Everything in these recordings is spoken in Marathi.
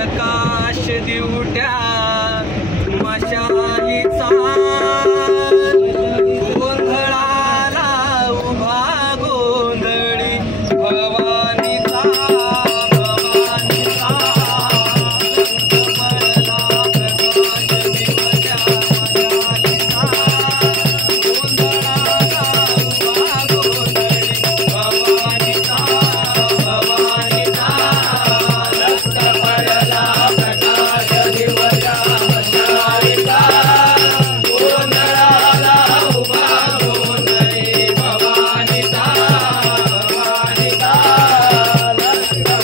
प्रकाश दिवट्या मशालीचा गोंधळाला उभा गोंधळी भवानीचा भवानीचा पडला प्रकाश दिवट्या मशालीचा गोंधळाला उभा गोंधळी भवानीचा भवानीचा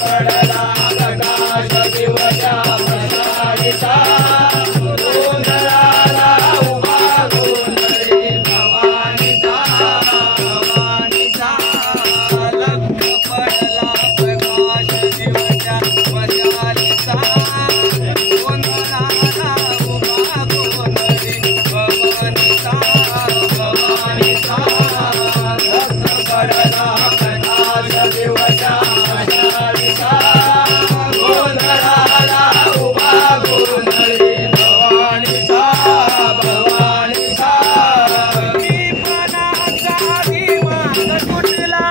पडला प्रकाश दिवट्या मशालीचा गोंधळाला उभा गोंधळी भवानीचा भवानीचा पडला प्रकाश दिवट्या मशालीचा गोंधळाला उभा गोंधळी भवानीचा भवानीचा लख पडला प्रकाश दिवट्या मशालीचा गोंधळाला उभा गोंधळी भवानीचा भवानीचा लख पडला प्रकाश दिवट्या मशालीचा गोंधळाला उभा गोंधळी भवानीचा भवानीचा दीपनाचा दिमाग कुठला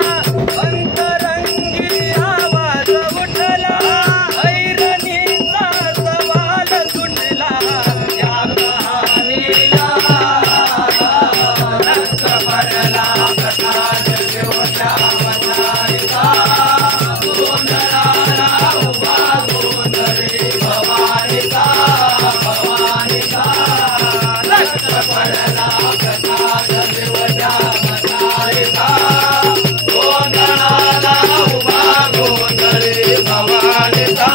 अंतरंगी आवाज उठला ऐरणीचा सवाल सुटला या कहाणीला लख पडला प्रकाश दिवट्या मशालीचा गोंधळाला उभा गोंधळी भवानीचा भवानीचा लख पडला प्रकाश दिवट्या मशालीचा गोंधळाला उभा गोंधळी भवानीचा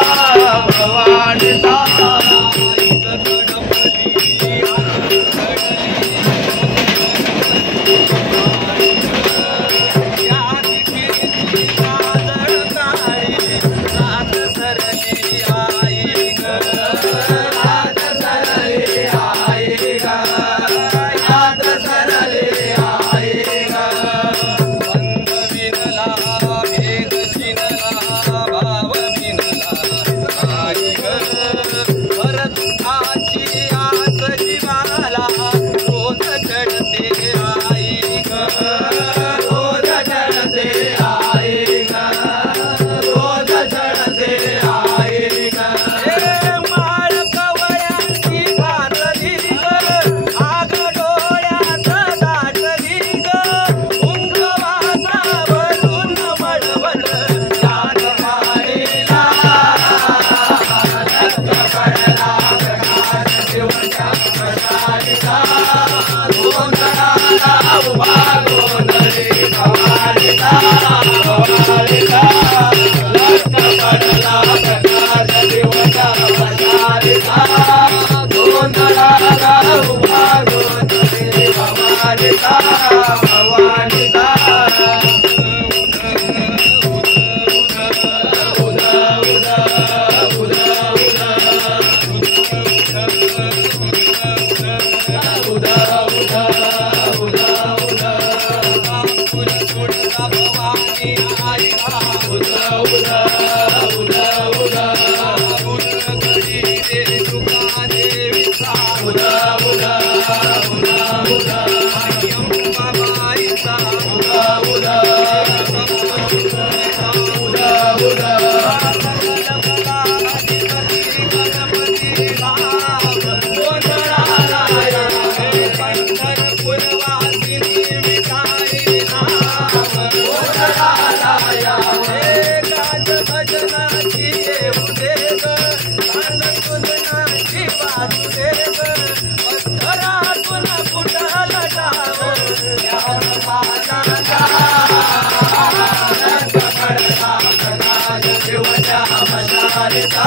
भवानीचा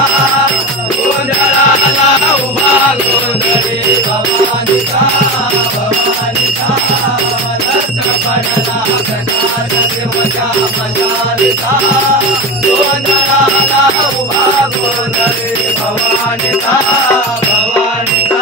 गोंधळाला उभा गोंधळी भवानीचा भवानीचा लख पडला प्रकाश दिवट्या मशालीचा गोंधळाला उभा गोंधळी भवानीचा भवानीचा